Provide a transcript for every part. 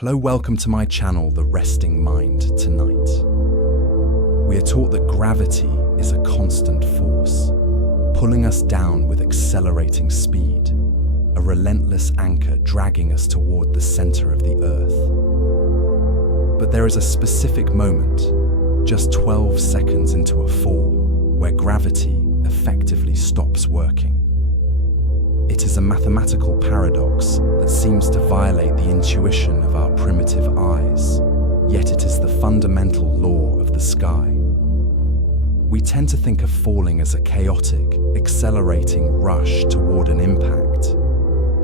Hello, welcome to my channel, The Resting Mind. Tonight, we are taught that gravity is a constant force, pulling us down with accelerating speed, a relentless anchor dragging us toward the center of the earth. But there is a specific moment, just 12 seconds into a fall, where gravity effectively stops working. It is a mathematical paradox that seems to violate the intuition of our primitive eyes, yet it is the fundamental law of the sky. We tend to think of falling as a chaotic, accelerating rush toward an impact,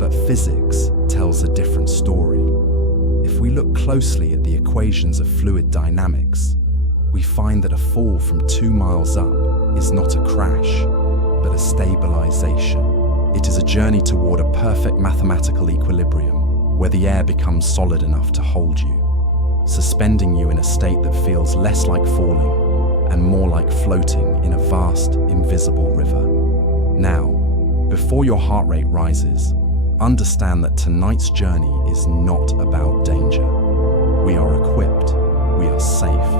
but physics tells a different story. If we look closely at the equations of fluid dynamics, we find that a fall from 2 miles up is not a crash, but a stabilization. It is a journey toward a perfect mathematical equilibrium where the air becomes solid enough to hold you, suspending you in a state that feels less like falling and more like floating in a vast, invisible river. Now, before your heart rate rises, understand that tonight's journey is not about danger. We are equipped, we are safe,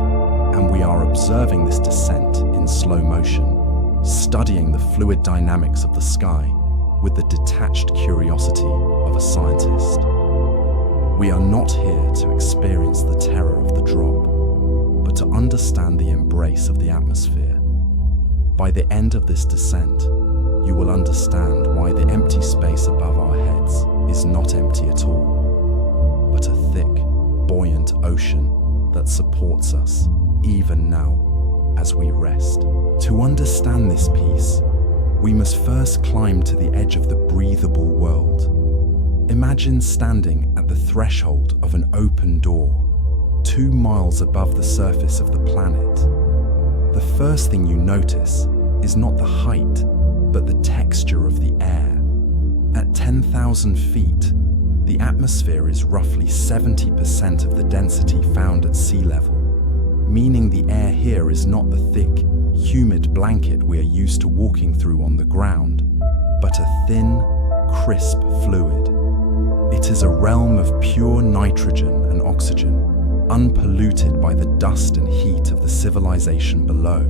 and we are observing this descent in slow motion, studying the fluid dynamics of the sky with the detached curiosity of a scientist. We are not here to experience the terror of the drop, but to understand the embrace of the atmosphere. By the end of this descent, you will understand why the empty space above our heads is not empty at all, but a thick, buoyant ocean that supports us even now as we rest. To understand this piece, we must first climb to the edge of the breathable world. Imagine standing at the threshold of an open door, 2 miles above the surface of the planet. The first thing you notice is not the height, but the texture of the air. At 10,000 feet, the atmosphere is roughly 70% of the density found at sea level, meaning the air here is not the thick, humid blanket we are used to walking through on the ground, but a thin, crisp fluid. It is a realm of pure nitrogen and oxygen, unpolluted by the dust and heat of the civilization below.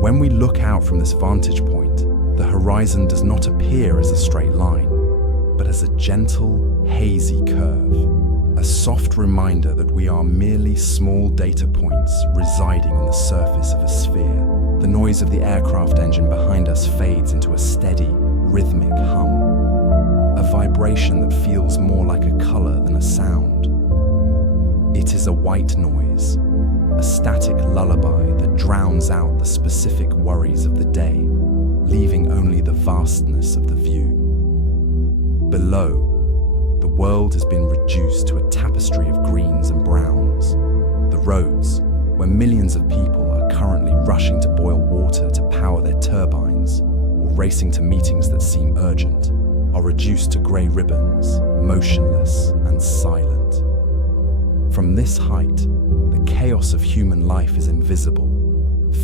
When we look out from this vantage point, the horizon does not appear as a straight line, but as a gentle, hazy curve, a soft reminder that we are merely small data points residing on the surface of a sphere. The noise of the aircraft engine behind us fades into a steady, rhythmic hum, a vibration that feels more like a color than a sound. It is a white noise, a static lullaby that drowns out the specific worries of the day, leaving only the vastness of the view. Below, the world has been reduced to a tapestry of greens and browns. The roads, where millions of people are currently rushing to boil water to power their turbines, or racing to meetings that seem urgent, are reduced to grey ribbons, motionless and silent. From this height, the chaos of human life is invisible,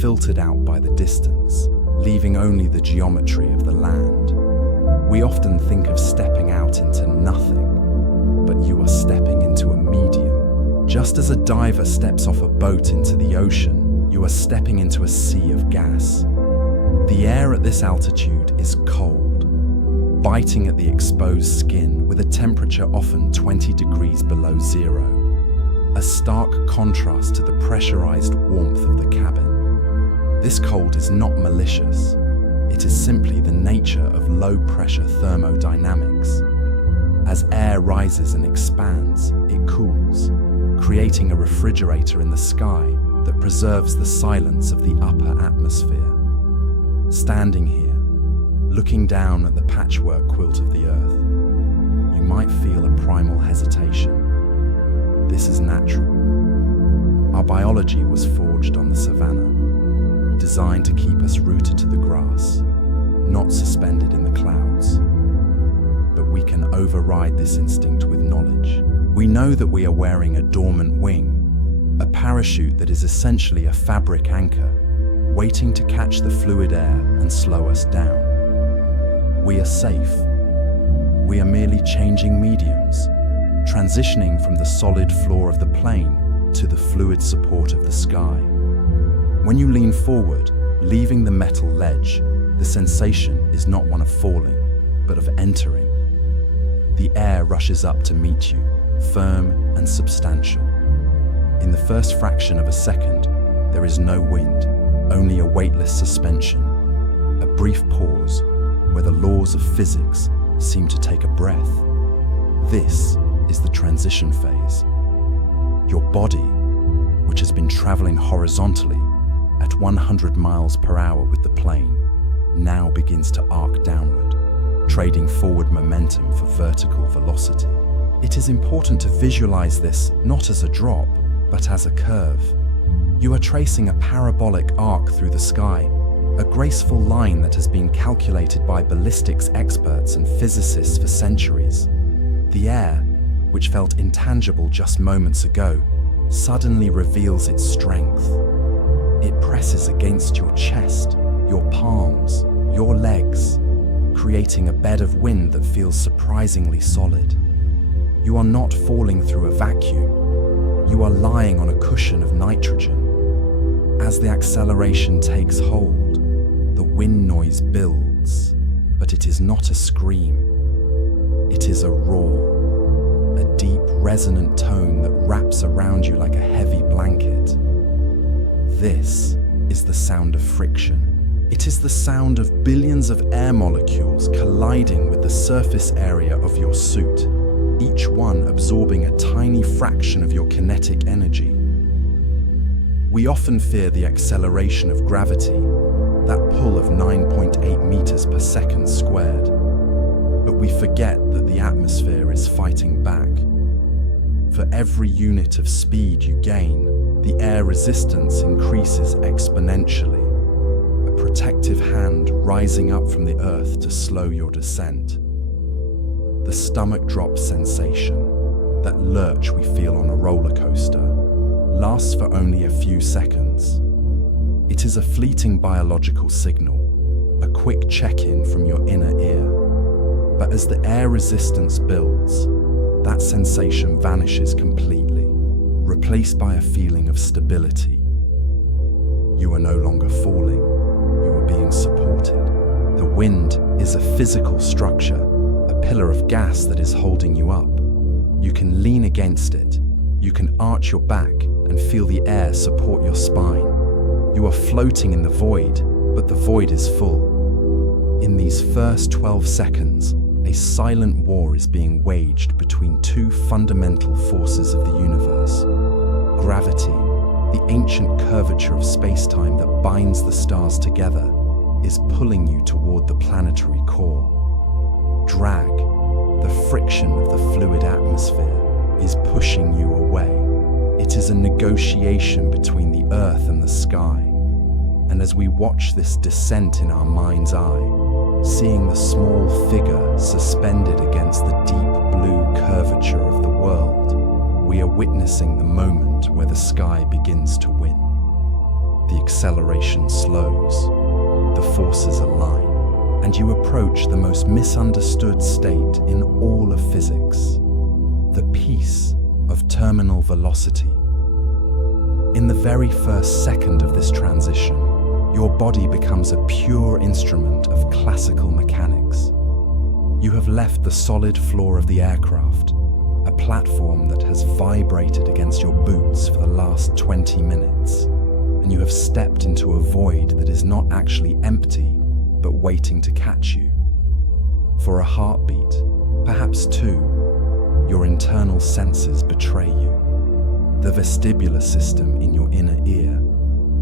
filtered out by the distance, leaving only the geometry of the land. We often think of stepping out into nothing, but you are stepping into a medium. Just as a diver steps off a boat into the ocean, you are stepping into a sea of gas. The air at this altitude is cold, biting at the exposed skin with a temperature often 20 degrees below zero, a stark contrast to the pressurized warmth of the cabin. This cold is not malicious. It is simply the nature of low-pressure thermodynamics. As air rises and expands, it cools, creating a refrigerator in the sky that preserves the silence of the upper atmosphere. Standing here, looking down at the patchwork quilt of the earth, you might feel a primal hesitation. This is natural. Our biology was forged on the savannah, designed to keep us rooted to the grass, not suspended in the clouds. But we can override this instinct with knowledge. We know that we are wearing a dormant wing, a parachute that is essentially a fabric anchor, waiting to catch the fluid air and slow us down. We are safe. We are merely changing mediums, transitioning from the solid floor of the plane to the fluid support of the sky. When you lean forward, leaving the metal ledge, the sensation is not one of falling, but of entering. The air rushes up to meet you, firm and substantial. In the first fraction of a second, there is no wind, only a weightless suspension, a brief pause where the laws of physics seem to take a breath. This is the transition phase. Your body, which has been traveling horizontally at 100 miles per hour with the plane, now begins to arc downward, trading forward momentum for vertical velocity. It is important to visualize this not as a drop, but as a curve. You are tracing a parabolic arc through the sky, a graceful line that has been calculated by ballistics experts and physicists for centuries. The air, which felt intangible just moments ago, suddenly reveals its strength. It presses against your chest, your palms, your legs, creating a bed of wind that feels surprisingly solid. You are not falling through a vacuum. You are lying on a cushion of nitrogen. As the acceleration takes hold, the wind noise builds, but it is not a scream. It is a roar, a deep, resonant tone that wraps around you like a heavy blanket. This is the sound of friction. It is the sound of billions of air molecules colliding with the surface area of your suit, each one absorbing a tiny fraction of your kinetic energy. We often fear the acceleration of gravity, that pull of 9.8 meters per second squared. But we forget that the atmosphere is fighting back. For every unit of speed you gain, the air resistance increases exponentially, a protective hand rising up from the earth to slow your descent. The stomach drop sensation, that lurch we feel on a roller coaster, lasts for only a few seconds. It is a fleeting biological signal, a quick check-in from your inner ear. But as the air resistance builds, that sensation vanishes completely, replaced by a feeling of stability. You are no longer falling, you are being supported. The wind is a physical structure, a pillar of gas that is holding you up. You can lean against it, you can arch your back and feel the air support your spine. You are floating in the void, but the void is full. In these first 12 seconds, a silent war is being waged between two fundamental forces of the universe. Gravity, the ancient curvature of space-time that binds the stars together, is pulling you toward the planetary core. Drag, the friction of the fluid atmosphere, is pushing you away. It is a negotiation between the Earth and the sky. And as we watch this descent in our mind's eye, seeing the small figure suspended against the deep blue curvature of the world, we are witnessing the moment where the sky begins to win. The acceleration slows, the forces align, and you approach the most misunderstood state in all of physics, the peace of terminal velocity. In the very first second of this transition, your body becomes a pure instrument of classical mechanics. You have left the solid floor of the aircraft, a platform that has vibrated against your boots for the last 20 minutes, and you have stepped into a void that is not actually empty, but waiting to catch you. For a heartbeat, perhaps two, your internal senses betray you. The vestibular system in your inner ear,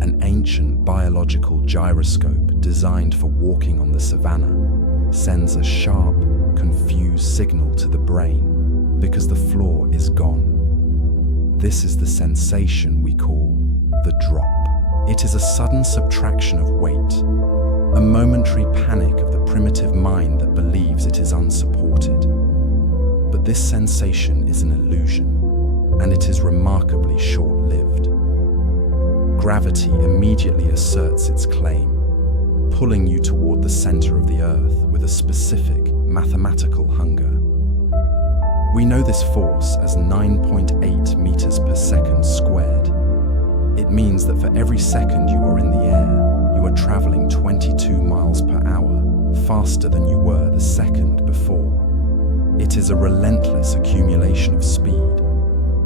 an ancient biological gyroscope designed for walking on the savannah, sends a sharp, confused signal to the brain because the floor is gone. This is the sensation we call the drop. It is a sudden subtraction of weight, a momentary panic of the primitive mind that believes it is unsupported. But this sensation is an illusion, and it is remarkably short-lived. Gravity immediately asserts its claim, pulling you toward the center of the Earth with a specific mathematical hunger. We know this force as 9.8 meters per second squared. It means that for every second you are in the air, you are traveling 22 miles per hour, faster than you were the second before. It is a relentless accumulation of speed.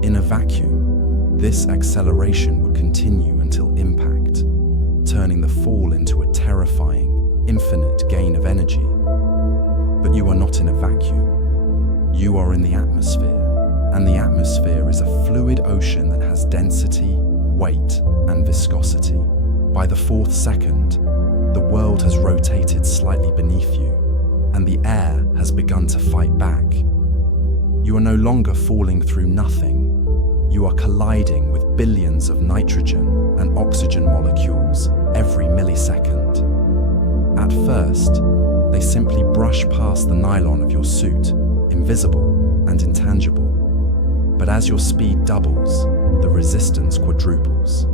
In a vacuum, this acceleration would continue until impact, turning the fall into a terrifying, infinite gain of energy. But you are not in a vacuum. You are in the atmosphere, and the atmosphere is a fluid ocean that has density, weight, and viscosity. By the fourth second, the world has rotated slightly beneath you, and the air has begun to fight back. You are no longer falling through nothing. You are colliding with billions of nitrogen and oxygen molecules every millisecond. At first, they simply brush past the nylon of your suit, invisible and intangible. But as your speed doubles, the resistance quadruples.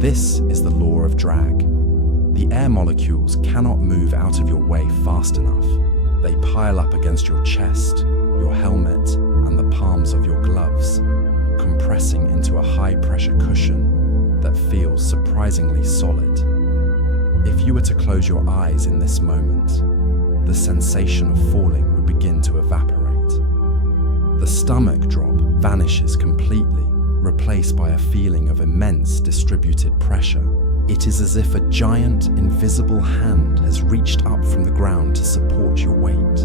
This is the law of drag. The air molecules cannot move out of your way fast enough. They pile up against your chest, your helmet, and the palms of your gloves, compressing into a high-pressure cushion that feels surprisingly solid. If you were to close your eyes in this moment, the sensation of falling would begin to evaporate. The stomach drop vanishes completely, replaced by a feeling of immense distributed pressure. It is as if a giant, invisible hand has reached up from the ground to support your weight.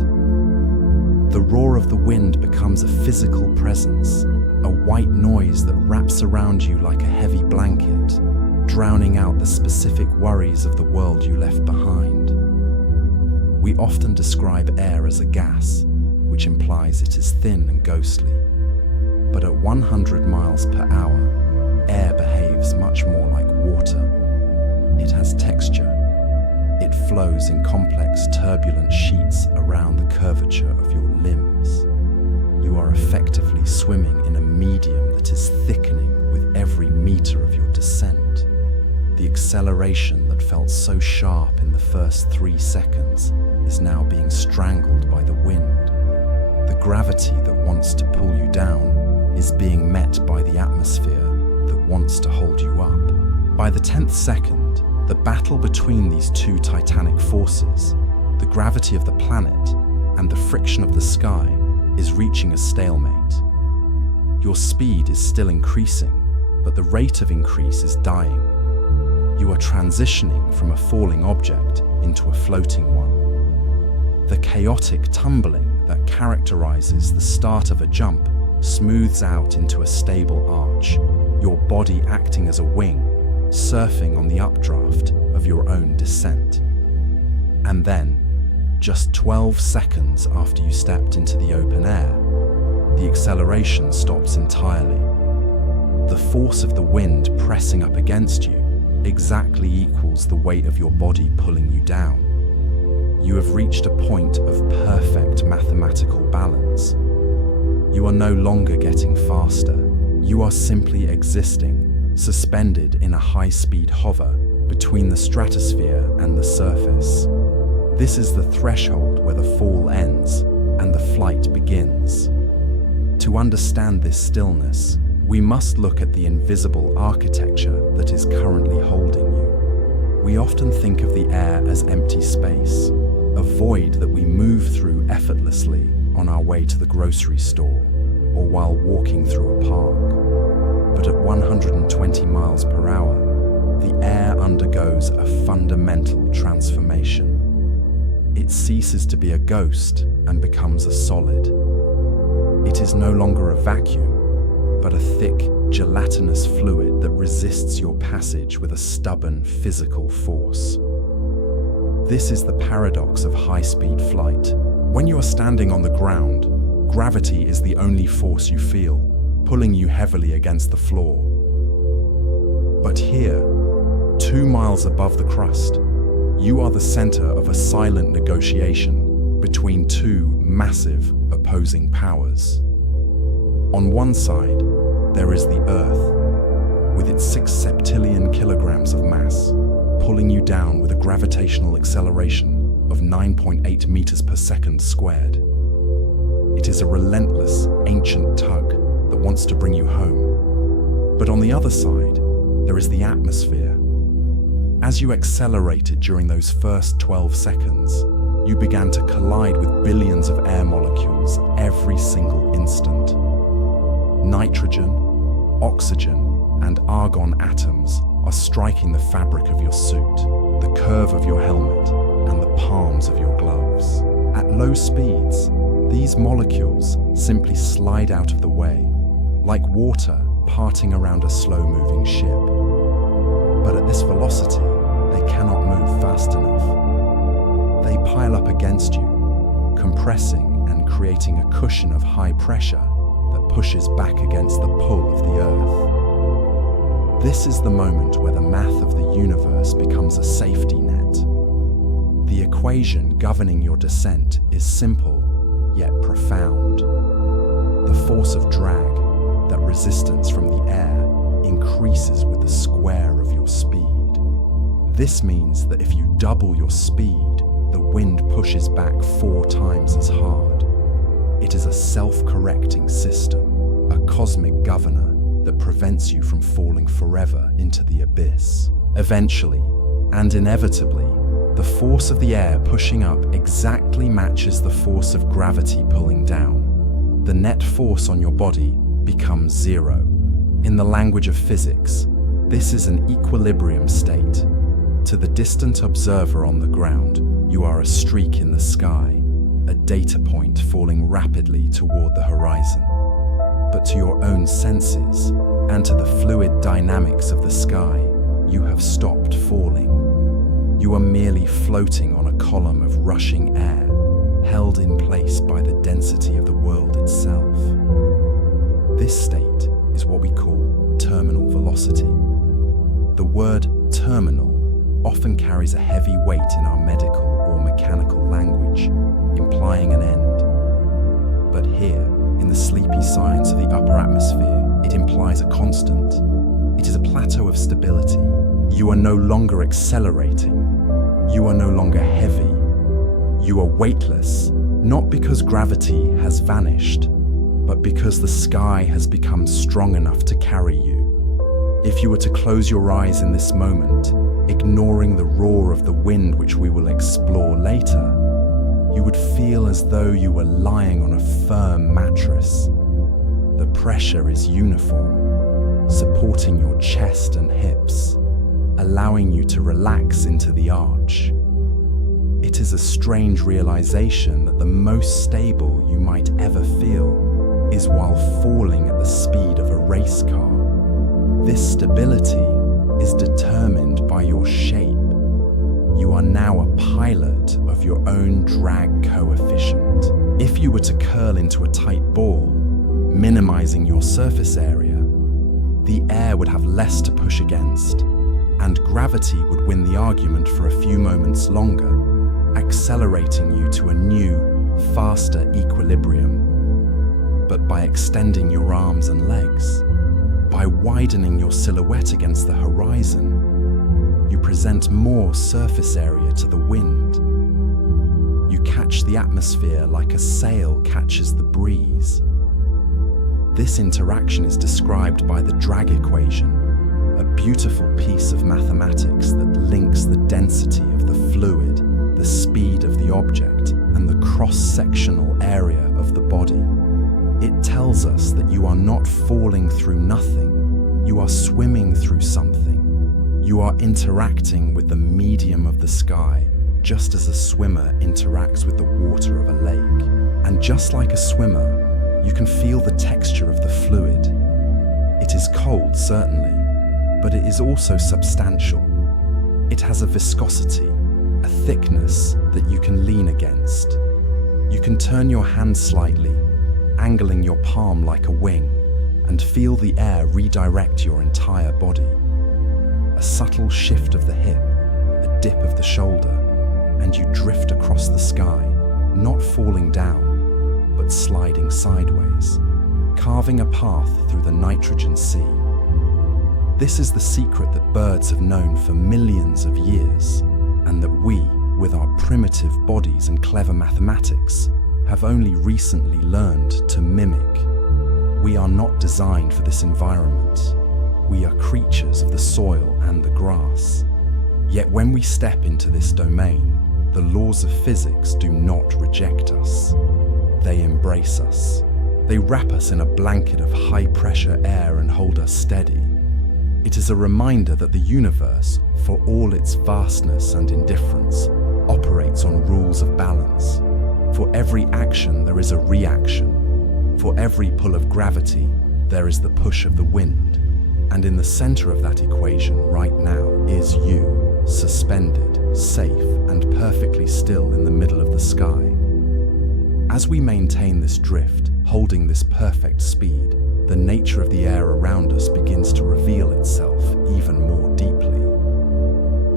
The roar of the wind becomes a physical presence, a white noise that wraps around you like a heavy blanket, drowning out the specific worries of the world you left behind. We often describe air as a gas, which implies it is thin and ghostly. But at 100 miles per hour, air behaves much more like water. It has texture. It flows in complex, turbulent sheets around the curvature of your limbs. You are effectively swimming in a medium that is thickening with every meter of your descent. The acceleration that felt so sharp in the first 3 seconds is now being strangled by the wind. The gravity that wants to pull you down is being met by the atmosphere that wants to hold you up. By the 10th second, the battle between these two titanic forces, the gravity of the planet and the friction of the sky, is reaching a stalemate. Your speed is still increasing, but the rate of increase is dying. You are transitioning from a falling object into a floating one. The chaotic tumbling that characterizes the start of a jump smooths out into a stable arch, your body acting as a wing, surfing on the updraft of your own descent. And then, just 12 seconds after you stepped into the open air, the acceleration stops entirely. The force of the wind pressing up against you exactly equals the weight of your body pulling you down. You have reached a point of perfect mathematical balance. You are no longer getting faster. You are simply existing, suspended in a high-speed hover between the stratosphere and the surface. This is the threshold where the fall ends and the flight begins. To understand this stillness, we must look at the invisible architecture that is currently holding you. We often think of the air as empty space, a void that we move through effortlessly on our way to the grocery store or while walking through a park. But at 120 miles per hour, the air undergoes a fundamental transformation. It ceases to be a ghost and becomes a solid. It is no longer a vacuum, but a thick, gelatinous fluid that resists your passage with a stubborn physical force. This is the paradox of high-speed flight. When you are standing on the ground, gravity is the only force you feel, pulling you heavily against the floor. But here, 2 miles above the crust, you are the center of a silent negotiation between two massive opposing powers. On one side, there is the Earth, with its 6 septillion kilograms of mass, pulling you down with a gravitational acceleration of 9.8 meters per second squared. It is a relentless, ancient tug that wants to bring you home. But on the other side, there is the atmosphere. As you accelerated during those first 12 seconds, you began to collide with billions of air molecules every single instant. Nitrogen, oxygen, and argon atoms are striking the fabric of your suit, the curve of your helmet, and the palms of your gloves. At low speeds, these molecules simply slide out of the way, like water parting around a slow-moving ship. But at this velocity, they cannot move fast enough. They pile up against you, compressing and creating a cushion of high pressure that pushes back against the pull of the Earth. This is the moment where the math of the universe becomes a safety net. The equation governing your descent is simple, yet profound. The force of drag, that resistance from the air, increases with the square of your speed. This means that if you double your speed, the wind pushes back 4 times as hard. It is a self-correcting system, a cosmic governor that prevents you from falling forever into the abyss. Eventually, and inevitably, the force of the air pushing up exactly matches the force of gravity pulling down. The net force on your body becomes zero. In the language of physics, this is an equilibrium state. To the distant observer on the ground, you are a streak in the sky, a data point falling rapidly toward the horizon. But to your own senses, and to the fluid dynamics of the sky, you have stopped falling. You are merely floating on a column of rushing air, held in place by the density of the world itself. This state is what we call terminal velocity. The word terminal often carries a heavy weight in our medical or mechanical language, implying an end. But here, in the sleepy science of the upper atmosphere, it implies a constant. It is a plateau of stability. You are no longer accelerating. You are no longer heavy. You are weightless, not because gravity has vanished, but because the sky has become strong enough to carry you. If you were to close your eyes in this moment, ignoring the roar of the wind which we will explore later, you would feel as though you were lying on a firm mattress. The pressure is uniform, supporting your chest and hips, allowing you to relax into the arch. It is a strange realization that the most stable you might ever feel is while falling at the speed of a race car. This stability is determined by your shape. You are now a pilot of your own drag coefficient. If you were to curl into a tight ball, minimizing your surface area, the air would have less to push against, and gravity would win the argument for a few moments longer, accelerating you to a new, faster equilibrium. But by extending your arms and legs, by widening your silhouette against the horizon, you present more surface area to the wind. You catch the atmosphere like a sail catches the breeze. This interaction is described by the drag equation, a beautiful piece of mathematics that links the density of the fluid, the speed of the object, and the cross-sectional area of the body. It tells us that you are not falling through nothing, you are swimming through something. You are interacting with the medium of the sky, just as a swimmer interacts with the water of a lake. And just like a swimmer, you can feel the texture of the fluid. It is cold, certainly, but it is also substantial. It has a viscosity, a thickness that you can lean against. You can turn your hand slightly, angling your palm like a wing, and feel the air redirect your entire body. A subtle shift of the hip, a dip of the shoulder, and you drift across the sky, not falling down, but sliding sideways, carving a path through the nitrogen sea. This is the secret that birds have known for millions of years, and that we, with our primitive bodies and clever mathematics, have only recently learned to mimic. We are not designed for this environment. We are creatures of the soil and the grass. Yet when we step into this domain, the laws of physics do not reject us. They embrace us. They wrap us in a blanket of high-pressure air and hold us steady. It is a reminder that the universe, for all its vastness and indifference, operates on rules of balance. For every action, there is a reaction. For every pull of gravity, there is the push of the wind. And in the center of that equation right now is you, suspended, safe, and perfectly still in the middle of the sky. As we maintain this drift, holding this perfect speed, the nature of the air around us begins to reveal itself even more deeply.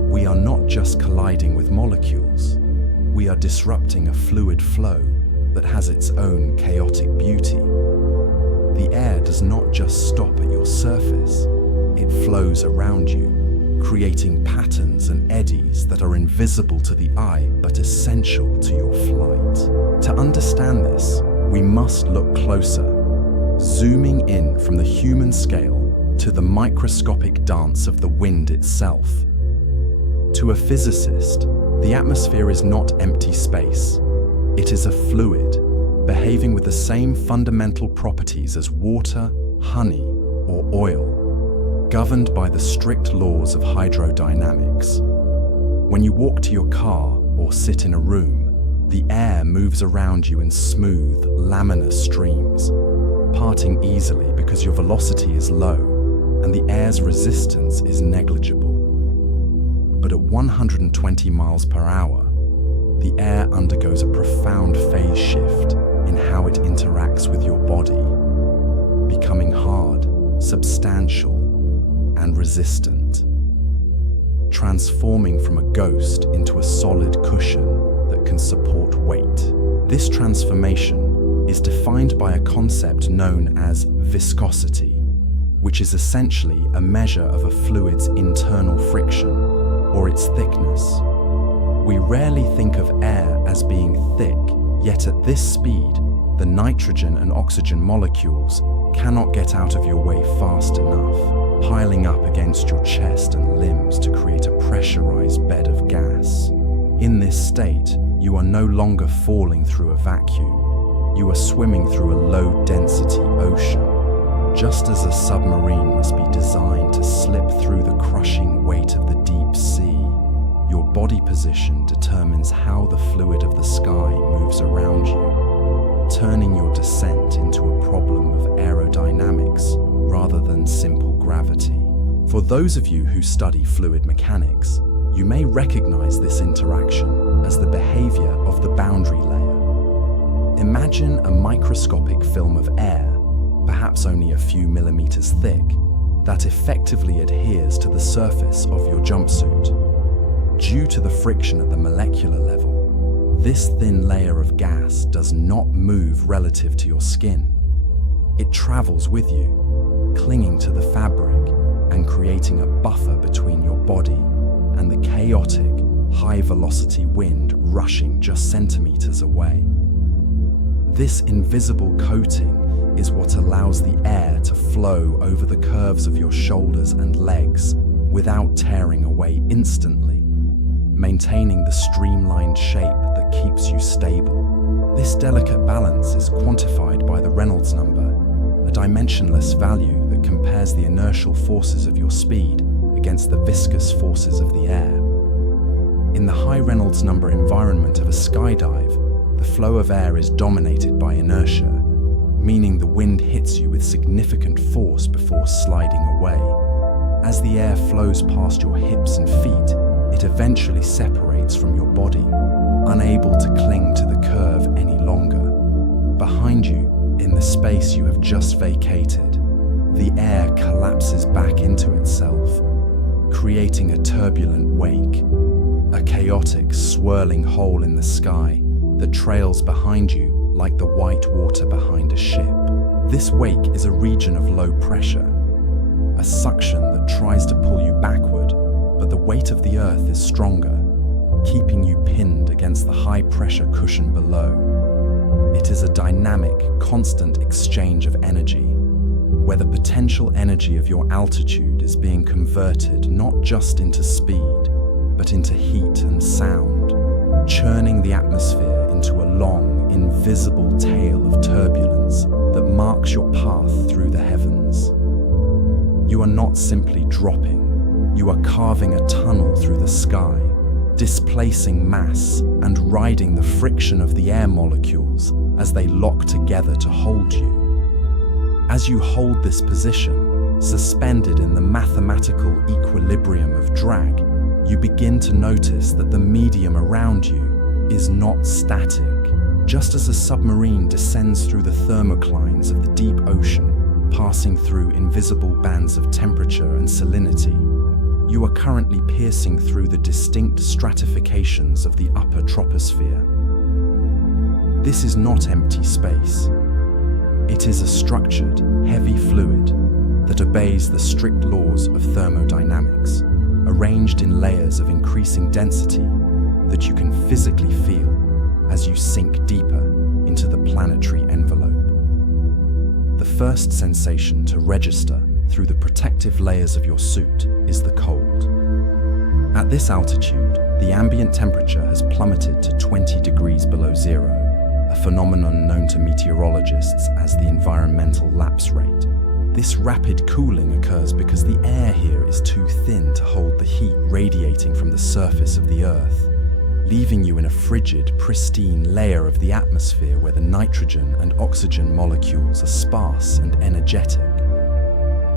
We are not just colliding with molecules. We are disrupting a fluid flow that has its own chaotic beauty. The air does not just stop at your surface, it flows around you, creating patterns and eddies that are invisible to the eye but essential to your flight. To understand this, we must look closer, zooming in from the human scale to the microscopic dance of the wind itself. To a physicist, the atmosphere is not empty space. It is a fluid, behaving with the same fundamental properties as water, honey, or oil, governed by the strict laws of hydrodynamics. When you walk to your car or sit in a room, the air moves around you in smooth, laminar streams, parting easily because your velocity is low and the air's resistance is negligible. But at 120 miles per hour, the air undergoes a profound phase shift in how it interacts with your body, becoming hard, substantial, and resistant, transforming from a ghost into a solid cushion that can support weight. This transformation is defined by a concept known as viscosity, which is essentially a measure of a fluid's internal friction, or its thickness. We rarely think of air as being thick, yet at this speed, the nitrogen and oxygen molecules cannot get out of your way fast enough, piling up against your chest and limbs to create a pressurized bed of gas. In this state, you are no longer falling through a vacuum. You are swimming through a low-density ocean, just as a submarine must be designed to slip through the crushing weight of the deep sea. Your body position determines how the fluid of the sky moves around you, turning your descent into a problem of aerodynamics rather than simple gravity. For those of you who study fluid mechanics, you may recognize this interaction as the behavior of the boundary layer. Imagine a microscopic film of air, perhaps only a few millimeters thick, that effectively adheres to the surface of your jumpsuit. Due to the friction at the molecular level, this thin layer of gas does not move relative to your skin. It travels with you, clinging to the fabric and creating a buffer between your body and the chaotic, high-velocity wind rushing just centimeters away. This invisible coating is what allows the air to flow over the curves of your shoulders and legs without tearing away instantly, maintaining the streamlined shape that keeps you stable. This delicate balance is quantified by the Reynolds number, a dimensionless value that compares the inertial forces of your speed against the viscous forces of the air. In the high Reynolds number environment of a skydive, the flow of air is dominated by inertia, meaning the wind hits you with significant force before sliding away. As the air flows past your hips and feet, it eventually separates from your body, unable to cling to the curve any longer. Behind you, in the space you have just vacated, the air collapses back into itself, creating a turbulent wake, a chaotic, swirling hole in the sky that trails behind you like the white water behind a ship. This wake is a region of low pressure, a suction that tries to pull you backward, but the weight of the earth is stronger, keeping you pinned against the high-pressure cushion below. It is a dynamic, constant exchange of energy, where the potential energy of your altitude is being converted not just into speed, but into heat and sound, churning the atmosphere into a long, invisible tail of turbulence that marks your path through the heavens. You are not simply dropping, you are carving a tunnel through the sky, displacing mass and riding the friction of the air molecules as they lock together to hold you. As you hold this position, suspended in the mathematical equilibrium of drag, you begin to notice that the medium around you is not static. Just as a submarine descends through the thermoclines of the deep ocean, passing through invisible bands of temperature and salinity, you are currently piercing through the distinct stratifications of the upper troposphere. This is not empty space. It is a structured, heavy fluid that obeys the strict laws of thermodynamics, arranged in layers of increasing density that you can physically feel as you sink deeper into the planetary envelope. The first sensation to register through the protective layers of your suit is the cold. At this altitude, the ambient temperature has plummeted to 20 degrees below zero, a phenomenon known to meteorologists as the environmental lapse rate. This rapid cooling occurs because the air here is too thin to hold the heat radiating from the surface of the Earth, leaving you in a frigid, pristine layer of the atmosphere where the nitrogen and oxygen molecules are sparse and energetic.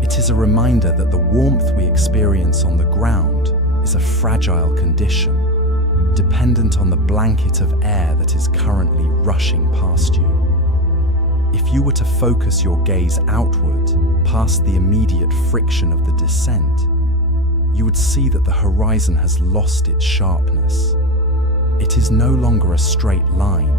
It is a reminder that the warmth we experience on the ground is a fragile condition, dependent on the blanket of air that is currently rushing past you. If you were to focus your gaze outward, past the immediate friction of the descent, you would see that the horizon has lost its sharpness. It is no longer a straight line,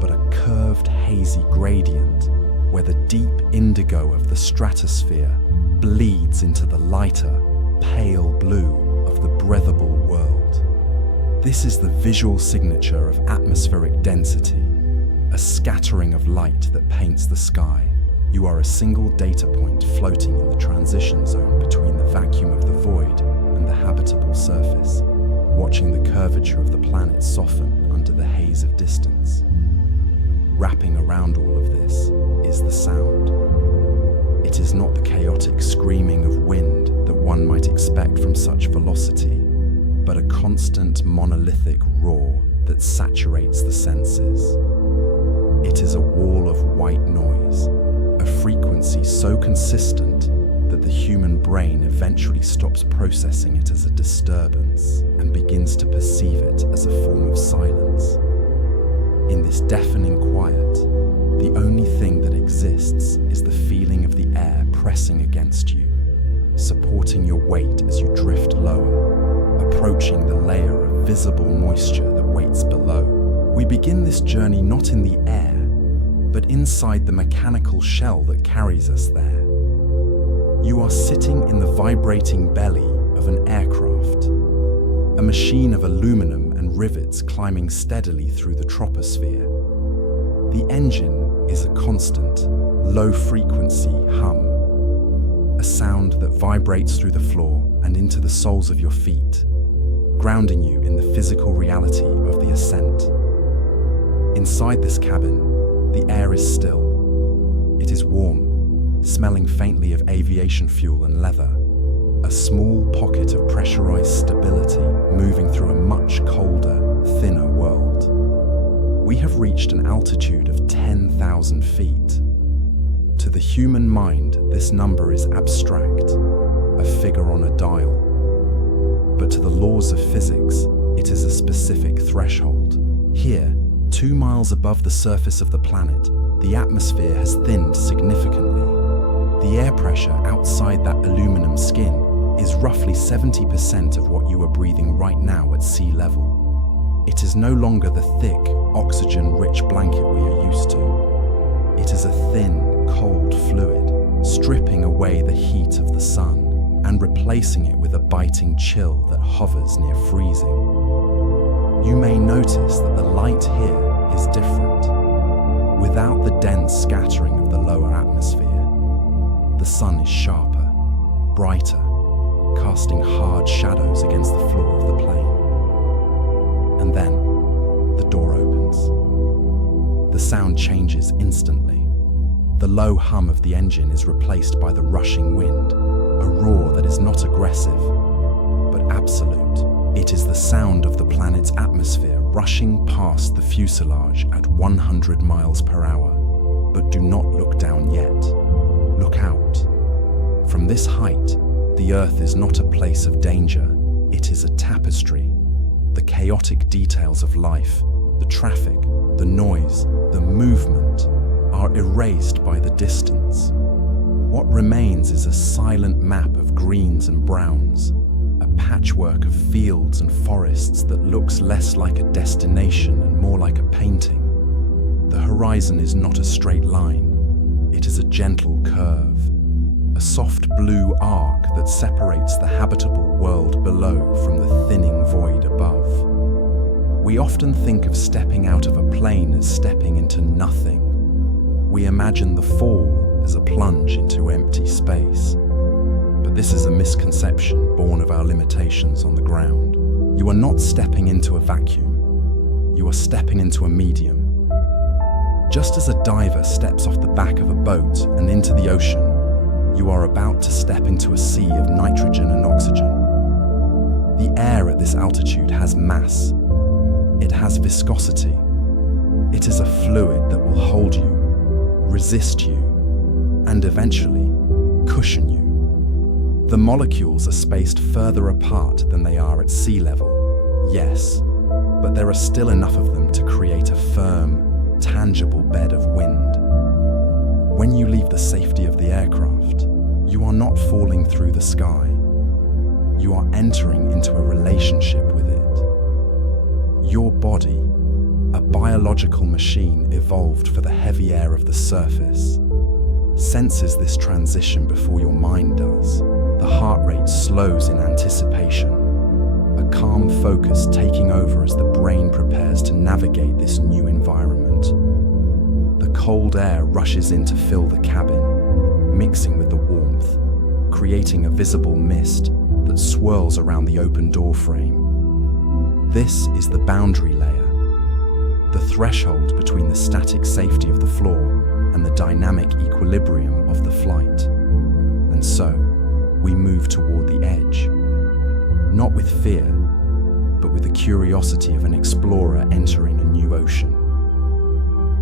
but a curved, hazy gradient, where the deep indigo of the stratosphere bleeds into the lighter, pale blue of the breathable world. This is the visual signature of atmospheric density, a scattering of light that paints the sky. You are a single data point floating in the transition zone between the vacuum of the void and the habitable surface, watching the curvature of the planet soften under the haze of distance. Wrapping around all of this is the sound. It is not the chaotic screaming of wind that one might expect from such velocity, but a constant monolithic roar that saturates the senses. It is a wall of white noise, a frequency so consistent that the human brain eventually stops processing it as a disturbance and begins to perceive it as a form of silence. In this deafening quiet, the only thing that exists is the feeling of the air pressing against you, supporting your weight as you drift lower, approaching the layer of visible moisture that waits below. We begin this journey not in the air, but inside the mechanical shell that carries us there. You are sitting in the vibrating belly of an aircraft, a machine of aluminum and rivets climbing steadily through the troposphere. The engine is a constant, low-frequency hum, a sound that vibrates through the floor and into the soles of your feet, grounding you in the physical reality of the ascent. Inside this cabin, the air is still. It is warm, smelling faintly of aviation fuel and leather, a small pocket of pressurized stability moving through a much colder, thinner world. We have reached an altitude of 10,000 feet. To the human mind, this number is abstract, a figure on a dial. But to the laws of physics, it is a specific threshold. Here, 2 miles above the surface of the planet, the atmosphere has thinned significantly. The air pressure outside that aluminum skin is roughly 70% of what you are breathing right now at sea level. It is no longer the thick, oxygen-rich blanket we are used to. It is a thin, cold fluid, stripping away the heat of the sun and replacing it with a biting chill that hovers near freezing. You may notice that the light here is different. without the dense scattering of the lower atmosphere. The sun is sharper, brighter, casting hard shadows against the floor of the plane. And then, the door opens. The sound changes instantly. The low hum of the engine is replaced by the rushing wind, a roar that is not aggressive, but absolute. It is the sound of the planet's atmosphere rushing past the fuselage at 100 miles per hour. But do not look down yet. Look out. From this height, the Earth is not a place of danger. It is a tapestry. The chaotic details of life, the traffic, the noise, the movement, are erased by the distance. What remains is a silent map of greens and browns, a patchwork of fields and forests that looks less like a destination and more like a painting. The horizon is not a straight line. It is a gentle curve, a soft blue arc that separates the habitable world below from the thinning void above. We often think of stepping out of a plane as stepping into nothing. We imagine the fall as a plunge into empty space. But this is a misconception born of our limitations on the ground. You are not stepping into a vacuum. You are stepping into a medium. Just as a diver steps off the back of a boat and into the ocean, you are about to step into a sea of nitrogen and oxygen. The air at this altitude has mass. It has viscosity. It is a fluid that will hold you, resist you, and eventually cushion you. The molecules are spaced further apart than they are at sea level, yes, but there are still enough of them to create a firm, tangible bed of wind. When you leave the safety of the aircraft, you are not falling through the sky. You are entering into a relationship with it. Your body, a biological machine evolved for the heavy air of the surface, senses this transition before your mind does. The heart rate slows in anticipation, a calm focus taking over as the brain prepares to navigate this new environment. The cold air rushes in to fill the cabin, mixing with the warmth, creating a visible mist that swirls around the open door frame. This is the boundary layer, the threshold between the static safety of the floor and the dynamic equilibrium of the flight. And so, we move toward the edge, not with fear, but with the curiosity of an explorer entering a new ocean.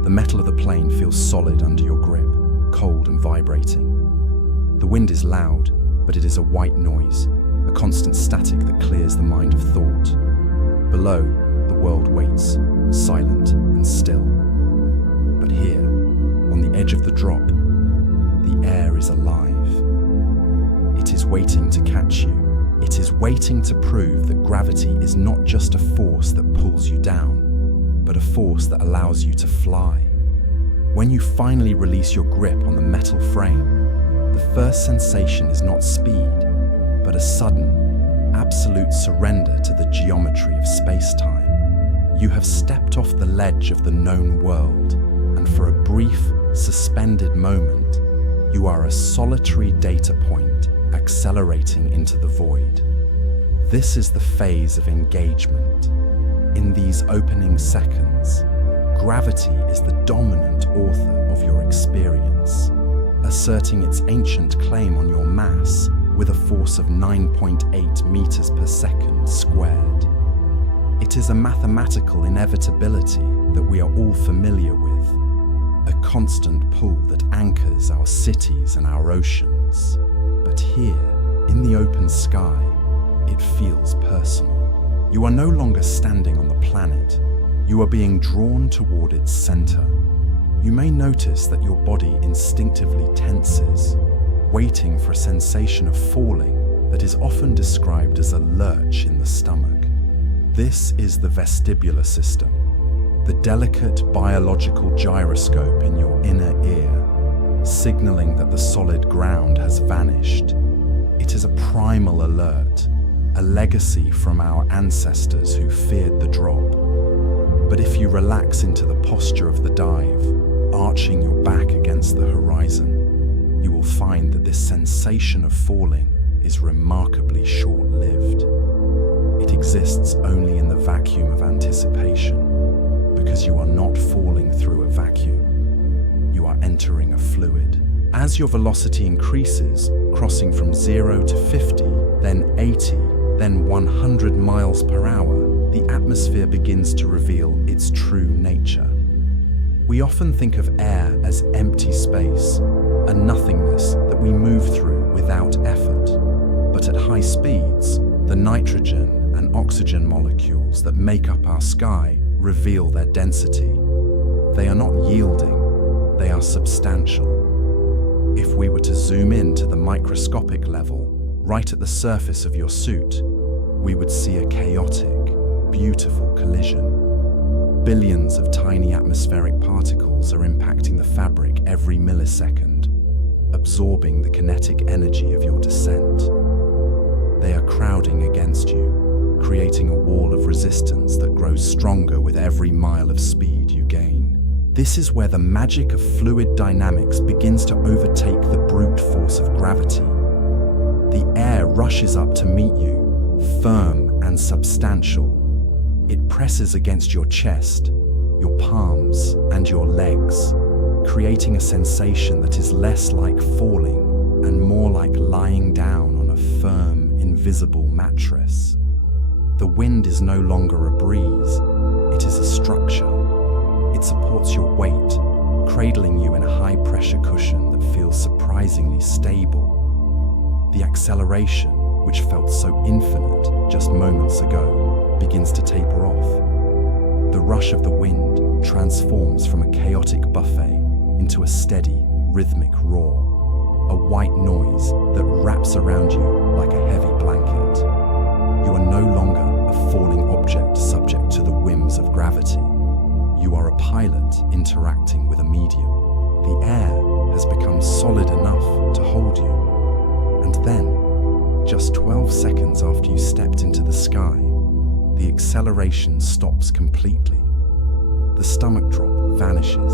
The metal of the plane feels solid under your grip, cold and vibrating. The wind is loud, but it is a white noise, a constant static that clears the mind of thought. Below, the world waits, silent and still. But here, on the edge of the drop, the air is alive. It is waiting to catch you. It is waiting to prove that gravity is not just a force that pulls you down, but a force that allows you to fly. When you finally release your grip on the metal frame, the first sensation is not speed, but a sudden, absolute surrender to the geometry of space-time. You have stepped off the ledge of the known world, and for a brief, suspended moment, you are a solitary data point accelerating into the void. This is the phase of engagement. In these opening seconds, gravity is the dominant author of your experience, asserting its ancient claim on your mass with a force of 9.8 meters per second squared. It is a mathematical inevitability that we are all familiar with, a constant pull that anchors our cities and our oceans. But here, in the open sky, it feels personal. You are no longer standing on the planet. You are being drawn toward its center. You may notice that your body instinctively tenses, waiting for a sensation of falling that is often described as a lurch in the stomach. This is the vestibular system, the delicate biological gyroscope in your inner ear, signaling that the solid ground has vanished. It is a primal alert, a legacy from our ancestors who feared the drop. But if you relax into the posture of the dive, arching your back against the horizon, you will find that this sensation of falling is remarkably short-lived. It exists only in the vacuum of anticipation, because you are not falling through a vacuum. You are entering a fluid. As your velocity increases, crossing from 0 to 50, then 80, then 100 miles per hour, the atmosphere begins to reveal its true nature. We often think of air as empty space, a nothingness that we move through without effort. But at high speeds, the nitrogen and oxygen molecules that make up our sky reveal their density. They are not yielding, they are substantial. If we were to zoom in to the microscopic level, right at the surface of your suit, we would see a chaotic, beautiful collision. Billions of tiny atmospheric particles are impacting the fabric every millisecond, absorbing the kinetic energy of your descent. They are crowding against you, creating a wall of resistance that grows stronger with every mile of speed you gain. This is where the magic of fluid dynamics begins to overtake the brute force of gravity. The air rushes up to meet you, firm and substantial. It presses against your chest, your palms, and your legs, creating a sensation that is less like falling and more like lying down on a firm, invisible mattress. The wind is no longer a breeze, it is a structure. It supports your weight, cradling you in a high-pressure cushion that feels surprisingly stable. The acceleration, which felt so infinite just moments ago, begins to taper off. The rush of the wind transforms from a chaotic buffet into a steady, rhythmic roar, a white noise that wraps around you like a heavy blanket. You are no longer a falling object subject to the whims of gravity. You are a pilot interacting with a medium. The air has become solid enough to hold you. And then, just 12 seconds after you stepped into the sky, the acceleration stops completely. The stomach drop vanishes.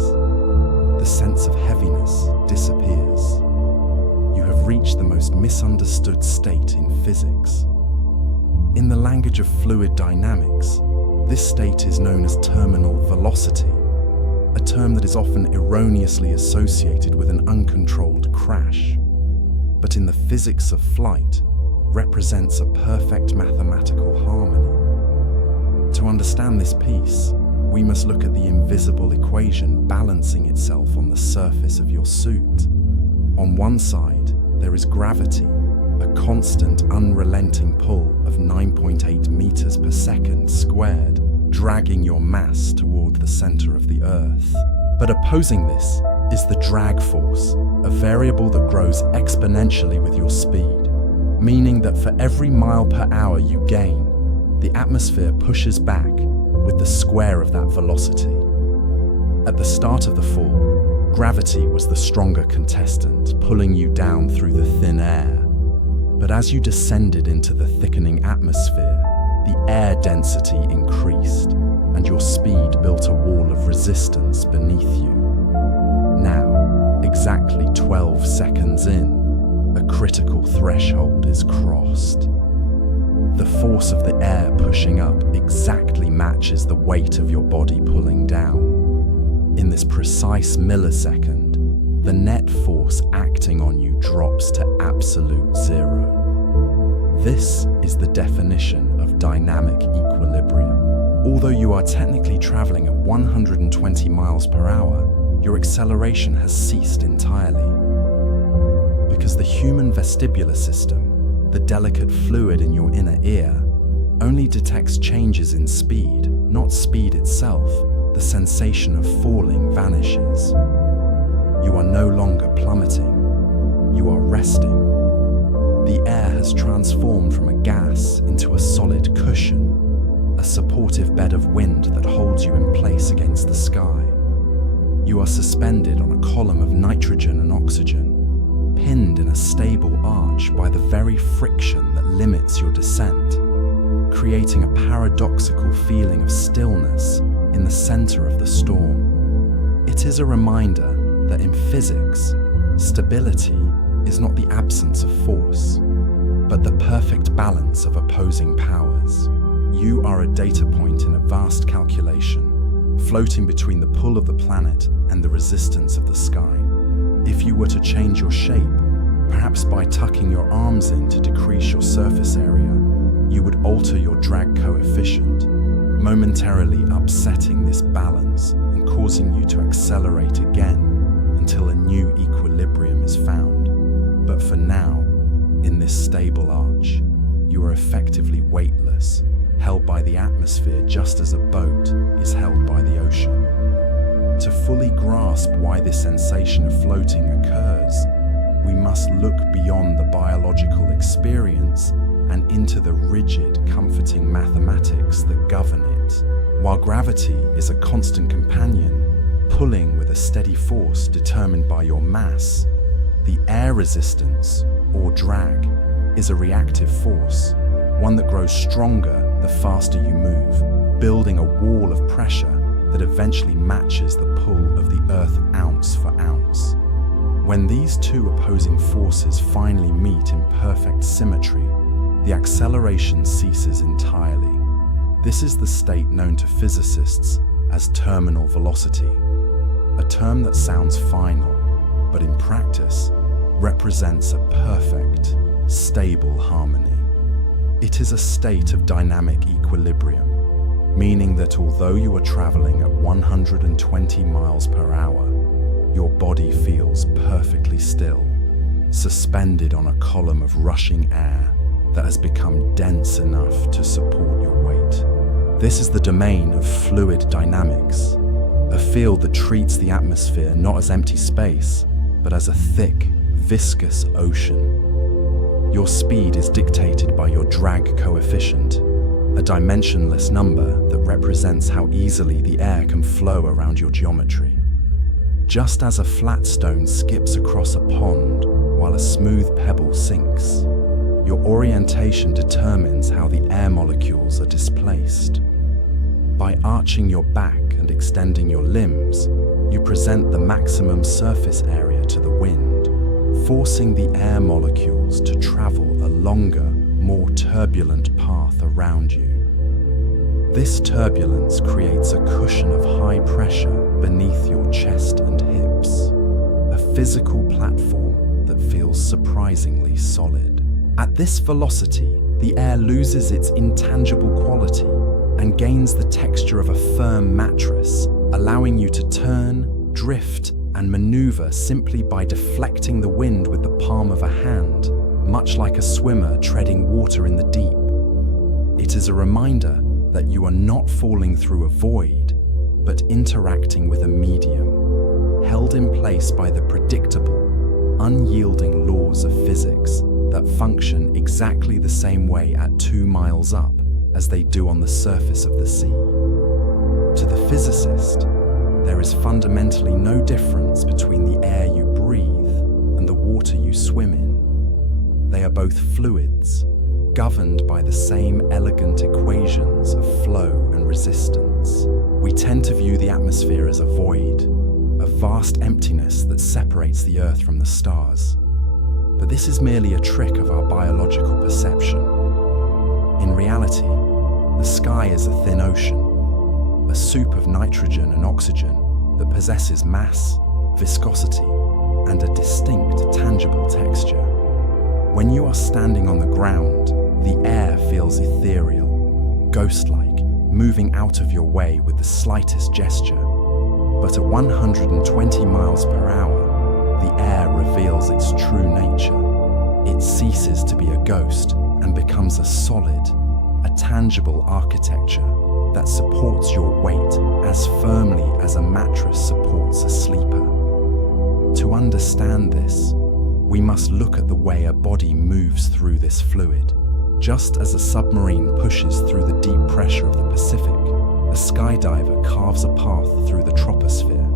The sense of heaviness disappears. You have reached the most misunderstood state in physics. In the language of fluid dynamics, this state is known as terminal velocity, a term that is often erroneously associated with an uncontrolled crash, but in the physics of flight, represents a perfect mathematical harmony. To understand this piece, we must look at the invisible equation balancing itself on the surface of your suit. On one side, there is gravity, a constant, unrelenting pull of 9.8 meters per second squared, dragging your mass toward the center of the Earth. But opposing this is the drag force, a variable that grows exponentially with your speed, meaning that for every mile per hour you gain, the atmosphere pushes back with the square of that velocity. At the start of the fall, gravity was the stronger contestant, pulling you down through the thin air. But as you descended into the thickening atmosphere, the air density increased, and your speed built a wall of resistance beneath you. Now, exactly 12 seconds in, a critical threshold is crossed. The force of the air pushing up exactly matches the weight of your body pulling down. In this precise millisecond, the net force acting on you drops to absolute zero. This is the definition of dynamic equilibrium. Although you are technically traveling at 120 miles per hour, your acceleration has ceased entirely. Because the human vestibular system, the delicate fluid in your inner ear, only detects changes in speed, not speed itself. The sensation of falling vanishes. You are no longer plummeting, you are resting. The air has transformed from a gas into a solid cushion, a supportive bed of wind that holds you in place against the sky. You are suspended on a column of nitrogen and oxygen, pinned in a stable arch by the very friction that limits your descent, creating a paradoxical feeling of stillness in the center of the storm. It is a reminder that in physics, stability is not the absence of force, but the perfect balance of opposing powers. You are a data point in a vast calculation, floating between the pull of the planet and the resistance of the sky. If you were to change your shape, perhaps by tucking your arms in to decrease your surface area, you would alter your drag coefficient, momentarily upsetting this balance and causing you to accelerate again until a new equilibrium is found. But for now, in this stable arch, you are effectively weightless, held by the atmosphere just as a boat is held by the ocean. To fully grasp why this sensation of floating occurs, we must look beyond the biological experience and into the rigid, comforting mathematics that govern it. While gravity is a constant companion, pulling with a steady force determined by your mass, the air resistance, or drag, is a reactive force, one that grows stronger the faster you move, building a wall of pressure that eventually matches the pull of the Earth ounce for ounce. When these two opposing forces finally meet in perfect symmetry, the acceleration ceases entirely. This is the state known to physicists as terminal velocity, a term that sounds final, but in practice represents a perfect, stable harmony. It is a state of dynamic equilibrium, meaning that although you are traveling at 120 miles per hour, your body feels perfectly still, suspended on a column of rushing air that has become dense enough to support your weight. This is the domain of fluid dynamics, a field that treats the atmosphere not as empty space, but as a thick, viscous ocean. Your speed is dictated by your drag coefficient, a dimensionless number that represents how easily the air can flow around your geometry. Just as a flat stone skips across a pond while a smooth pebble sinks, your orientation determines how the air molecules are displaced. By arching your back and extending your limbs, you present the maximum surface area to the wind, forcing the air molecules to travel a longer, more turbulent path around you. This turbulence creates a cushion of high pressure beneath your chest and hips, a physical platform that feels surprisingly solid. At this velocity, the air loses its intangible quality and gains the texture of a firm mattress, allowing you to turn, drift, and maneuver simply by deflecting the wind with the palm of a hand, much like a swimmer treading water in the deep. It is a reminder that you are not falling through a void, but interacting with a medium, held in place by the predictable, unyielding laws of physics that function exactly the same way at 2 miles up as they do on the surface of the sea. To the physicist, there is fundamentally no difference between the air you breathe and the water you swim in. They are both fluids, governed by the same elegant equations of flow and resistance. We tend to view the atmosphere as a void, a vast emptiness that separates the Earth from the stars. But this is merely a trick of our biological perception. In reality, the sky is a thin ocean, a soup of nitrogen and oxygen that possesses mass, viscosity, and a distinct, tangible texture. When you are standing on the ground, the air feels ethereal, ghost-like, moving out of your way with the slightest gesture. But at 120 miles per hour, the air reveals its true nature. It ceases to be a ghost and becomes a solid, a tangible architecture that supports your weight as firmly as a mattress supports a sleeper. To understand this, we must look at the way a body moves through this fluid. Just as a submarine pushes through the deep pressure of the Pacific, a skydiver carves a path through the troposphere.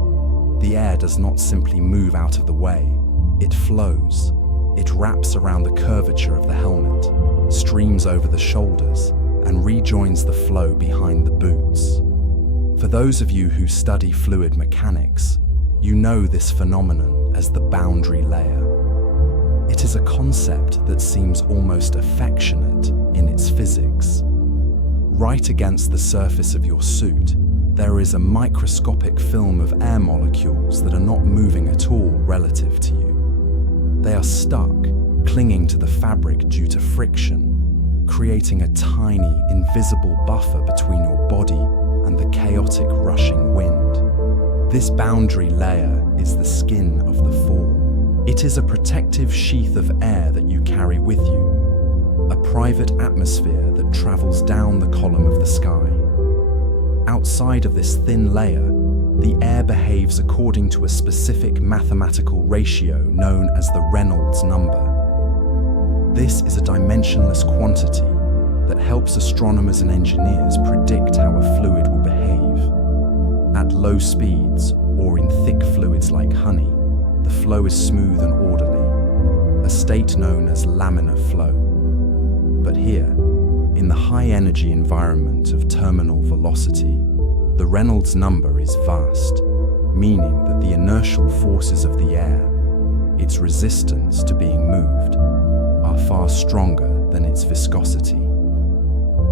The air does not simply move out of the way, it flows. It wraps around the curvature of the helmet, streams over the shoulders, and rejoins the flow behind the boots. For those of you who study fluid mechanics, You know this phenomenon as the boundary layer. It is a concept that seems almost affectionate in its physics. Right against the surface of your suit, there is a microscopic film of air molecules that are not moving at all relative to you. They are stuck, clinging to the fabric due to friction, creating a tiny, invisible buffer between your body and the chaotic rushing wind. This boundary layer is the skin of the fall. It is a protective sheath of air that you carry with you, a private atmosphere that travels down the column of the sky. Outside of this thin layer, the air behaves according to a specific mathematical ratio known as the Reynolds number. This is a dimensionless quantity that helps astronomers and engineers predict how a fluid will behave. At low speeds, or in thick fluids like honey, the flow is smooth and orderly, a state known as laminar flow. But here, in the high-energy environment of terminal velocity, the Reynolds number is vast, meaning that the inertial forces of the air, its resistance to being moved, are far stronger than its viscosity.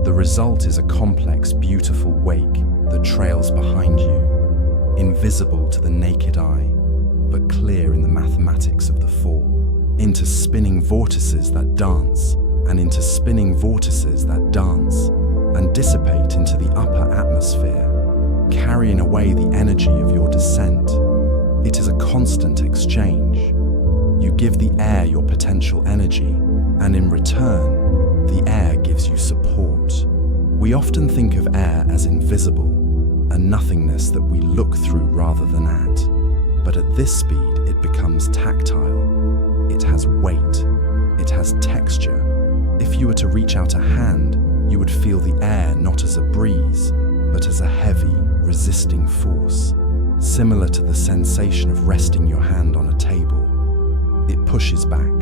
The result is a complex, beautiful wake that trails behind you, invisible to the naked eye, but clear in the mathematics of the fall, into spinning vortices that dance, and into spinning vortices that dance, and dissipate into the upper atmosphere, carrying away the energy of your descent. It is a constant exchange. You give the air your potential energy, and in return, the air gives you support. We often think of air as invisible, a nothingness that we look through rather than at. But at this speed, it becomes tactile. It has weight. It has texture. If you were to reach out a hand, you would feel the air not as a breeze, but as a heavy, resisting force, similar to the sensation of resting your hand on a table. It pushes back.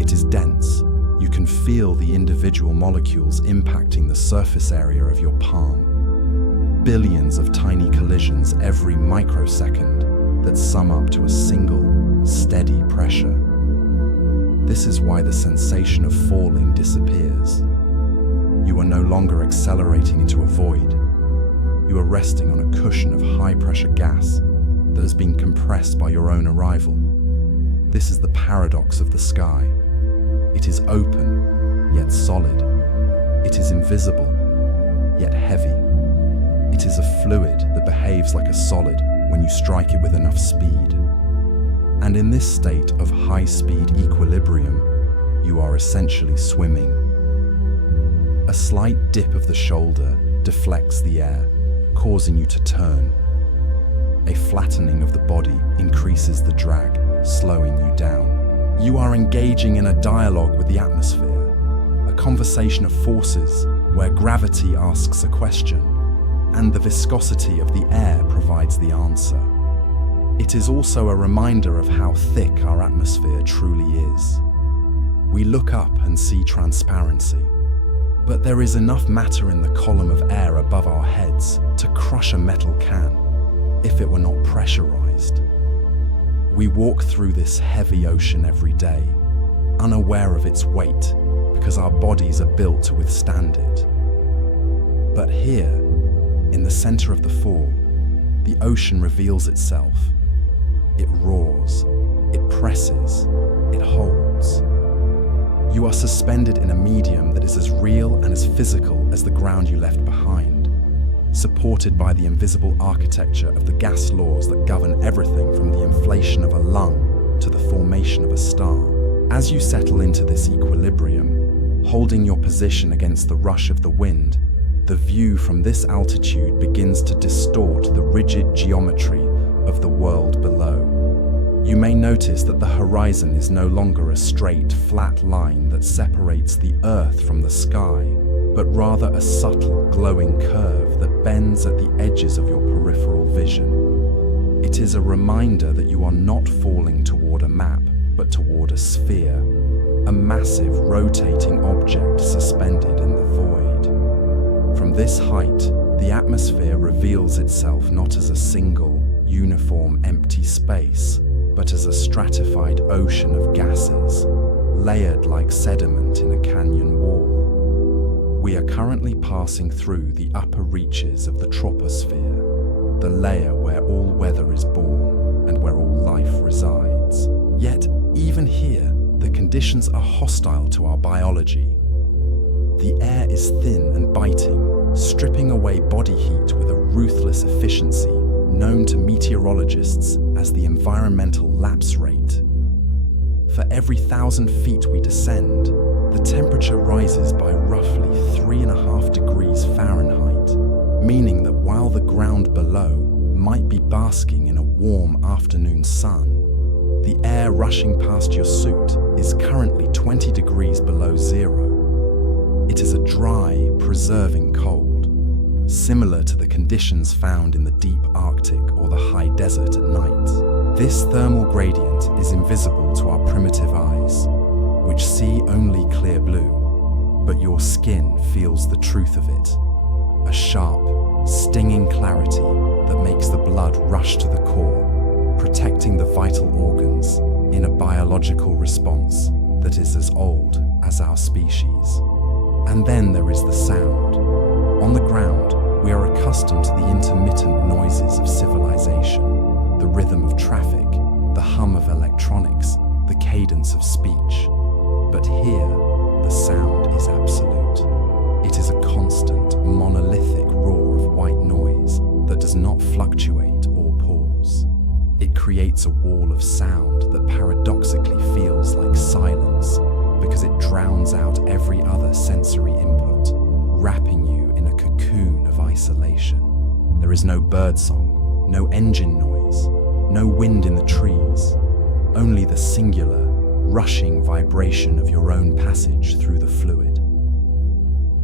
It is dense. You can feel the individual molecules impacting the surface area of your palm. Billions of tiny collisions every microsecond that sum up to a single, steady pressure. This is why the sensation of falling disappears. You are no longer accelerating into a void. You are resting on a cushion of high-pressure gas that has been compressed by your own arrival. This is the paradox of the sky. It is open, yet solid. It is invisible, yet heavy. It is a fluid that behaves like a solid when you strike it with enough speed. And in this state of high-speed equilibrium, you are essentially swimming. A slight dip of the shoulder deflects the air, causing you to turn. A flattening of the body increases the drag, slowing you down. You are engaging in a dialogue with the atmosphere, a conversation of forces where gravity asks a question, and the viscosity of the air provides the answer. It is also a reminder of how thick our atmosphere truly is. We look up and see transparency, but there is enough matter in the column of air above our heads to crush a metal can if it were not pressurized. We walk through this heavy ocean every day, unaware of its weight because our bodies are built to withstand it. But here, in the center of the fall, the ocean reveals itself. It roars, it presses, it holds. You are suspended in a medium that is as real and as physical as the ground you left behind, supported by the invisible architecture of the gas laws that govern everything from the inflation of a lung to the formation of a star. As you settle into this equilibrium, holding your position against the rush of the wind, the view from this altitude begins to distort the rigid geometry of the world below. You may notice that the horizon is no longer a straight, flat line that separates the Earth from the sky, but rather a subtle, glowing curve that bends at the edges of your peripheral vision. It is a reminder that you are not falling toward a map, but toward a sphere, a massive, rotating object suspended in the void. From this height, the atmosphere reveals itself not as a single, uniform, empty space, but as a stratified ocean of gases, layered like sediment in a canyon wall. We are currently passing through the upper reaches of the troposphere, the layer where all weather is born and where all life resides. Yet, even here, the conditions are hostile to our biology. The air is thin and biting, stripping away body heat with a ruthless efficiency known to meteorologists as the environmental lapse rate. For every 1,000 feet we descend, the temperature rises by roughly 3.5 degrees Fahrenheit, meaning that while the ground below might be basking in a warm afternoon sun, the air rushing past your suit is currently 20 degrees below zero. It is a dry, preserving cold, similar to the conditions found in the deep Arctic or the high desert at night. This thermal gradient is invisible to our primitive eyes, which see only clear blue, but your skin feels the truth of it. A sharp, stinging clarity that makes the blood rush to the core, protecting the vital organs in a biological response that is as old as our species. And then there is the sound. On the ground, we are accustomed to the intermittent noises of civilization, the rhythm of traffic, the hum of electronics, the cadence of speech. But here, the sound is absolute. It is a constant, monolithic roar of white noise that does not fluctuate or pause. It creates a wall of sound that paradoxically feels like silence because it drowns out every other sensory input, wrapping you in a cocoon of isolation. There is no birdsong, no engine noise, no wind in the trees, only the singular, rushing vibration of your own passage through the fluid.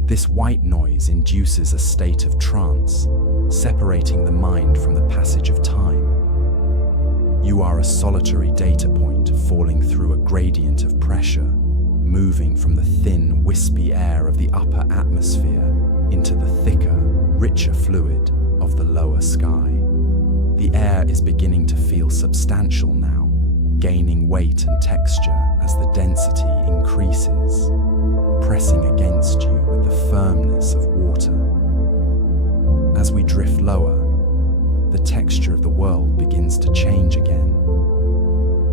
This white noise induces a state of trance, separating the mind from the passage of time. You are a solitary data point falling through a gradient of pressure, moving from the thin, wispy air of the upper atmosphere into the thicker, richer fluid of the lower sky. The air is beginning to feel substantial now, gaining weight and texture as the density increases, pressing against you with the firmness of water. As we drift lower, the texture of the world begins to change again.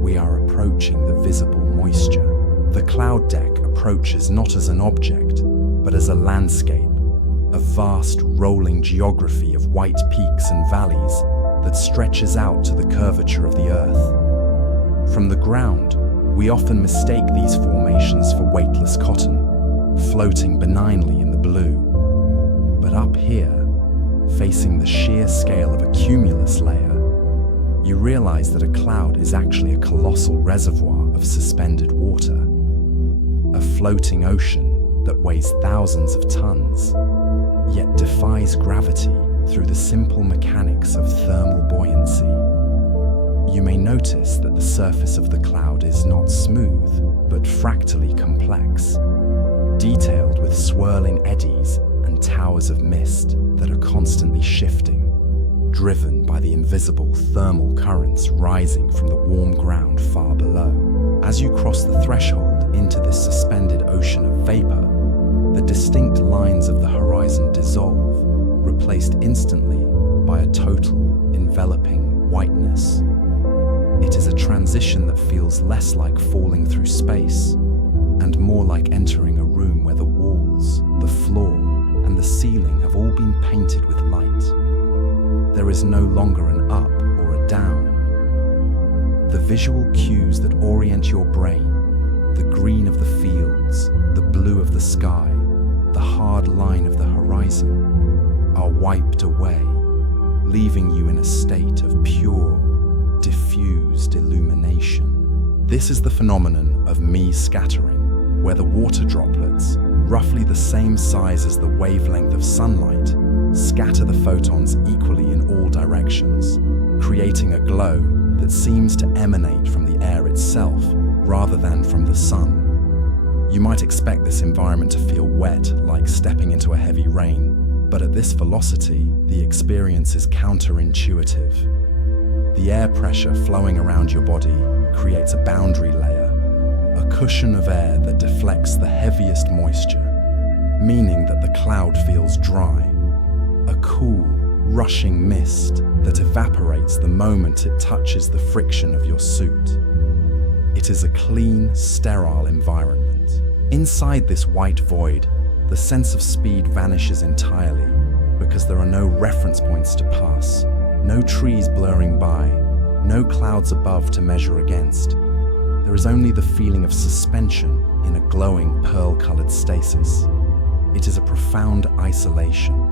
We are approaching the visible moisture. The cloud deck approaches not as an object, but as a landscape, a vast rolling geography of white peaks and valleys that stretches out to the curvature of the earth. From the ground, we often mistake these formations for weightless cotton, floating benignly in the blue. But up here, facing the sheer scale of a cumulus layer, you realize that a cloud is actually a colossal reservoir of suspended water, a floating ocean that weighs thousands of tons, yet defies gravity through the simple mechanics of thermal buoyancy. You may notice that the surface of the cloud is not smooth, but fractally complex, detailed with swirling eddies and towers of mist that are constantly shifting, driven by the invisible thermal currents rising from the warm ground far below. As you cross the threshold into this suspended ocean of vapor, the distinct lines of the horizon dissolve, replaced instantly by a total, enveloping whiteness. It is a transition that feels less like falling through space and more like entering a room where the walls, the floor, and the ceiling have all been painted with light. There is no longer an up or a down. The visual cues that orient your brain, the green of the fields, the blue of the sky, the hard line of the horizon, are wiped away, leaving you in a state of pure, diffused illumination. This is the phenomenon of me-scattering, where the water droplets, roughly the same size as the wavelength of sunlight, scatter the photons equally in all directions, creating a glow that seems to emanate from the air itself rather than from the sun. You might expect this environment to feel wet, like stepping into a heavy rain, but at this velocity, the experience is counterintuitive. The air pressure flowing around your body creates a boundary layer, a cushion of air that deflects the heaviest moisture, meaning that the cloud feels dry, a cool, rushing mist that evaporates the moment it touches the friction of your suit. It is a clean, sterile environment. Inside this white void, the sense of speed vanishes entirely because there are no reference points to pass, no trees blurring by, no clouds above to measure against. There is only the feeling of suspension in a glowing pearl-colored stasis. It is a profound isolation.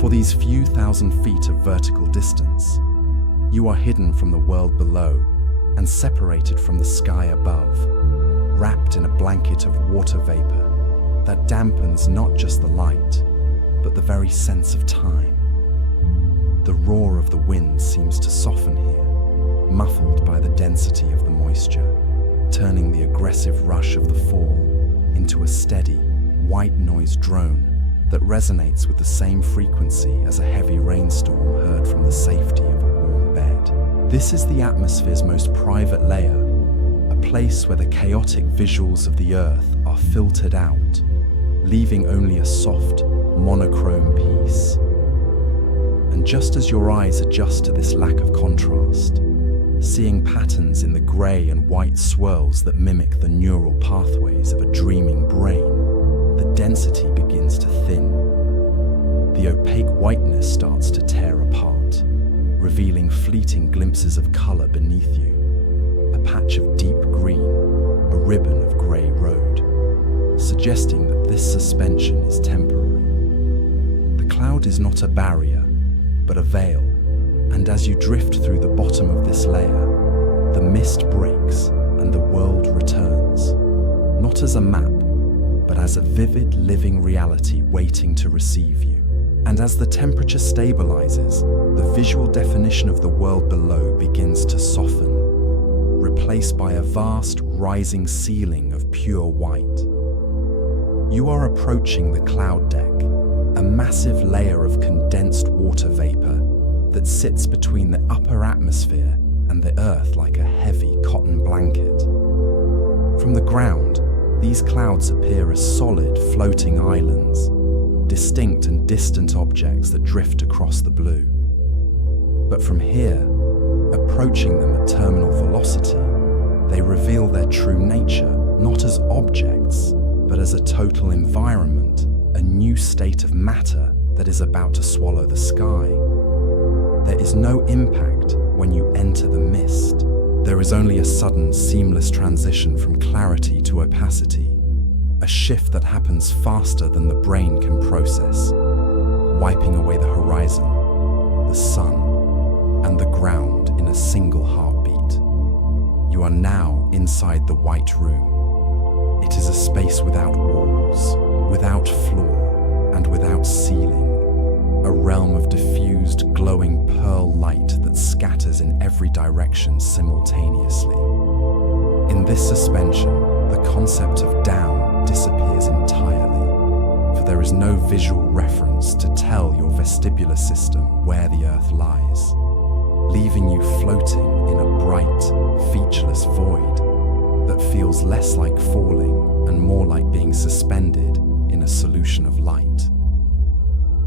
For these few thousand feet of vertical distance, you are hidden from the world below and separated from the sky above, wrapped in a blanket of water vapor that dampens not just the light, but the very sense of time. The roar of the wind seems to soften here, muffled by the density of the moisture, turning the aggressive rush of the fall into a steady, white noise drone that resonates with the same frequency as a heavy rainstorm heard from the safety of a warm bed. This is the atmosphere's most private layer, a place where the chaotic visuals of the Earth are filtered out, leaving only a soft, monochrome peace. And just as your eyes adjust to this lack of contrast, seeing patterns in the grey and white swirls that mimic the neural pathways of a dreaming brain, the density begins to thin. The opaque whiteness starts to tear apart, revealing fleeting glimpses of colour beneath you, a patch of deep green, a ribbon of grey road, suggesting that this suspension is temporary. The cloud is not a barrier, but a veil, and as you drift through the bottom of this layer, the mist breaks and the world returns, not as a map, but as a vivid, living reality waiting to receive you. And as the temperature stabilizes, the visual definition of the world below begins to soften, replaced by a vast, rising ceiling of pure white. You are approaching the cloud deck, a massive layer of condensed water vapor that sits between the upper atmosphere and the Earth like a heavy cotton blanket. From the ground, these clouds appear as solid, floating islands, distinct and distant objects that drift across the blue. But from here, approaching them at terminal velocity, they reveal their true nature, not as objects, but as a total environment, a new state of matter that is about to swallow the sky. There is no impact when you enter the mist. There is only a sudden, seamless transition from clarity to opacity, a shift that happens faster than the brain can process, wiping away the horizon, the sun, and the ground in a single heartbeat. You are now inside the white room. It is a space without walls, without floor, and without ceiling, a realm of diffused, glowing pearl light that scatters in every direction simultaneously. In this suspension, the concept of down disappears entirely, for there is no visual reference to tell your vestibular system where the Earth lies, leaving you floating in a bright, featureless void that feels less like falling and more like being suspended in a solution of light.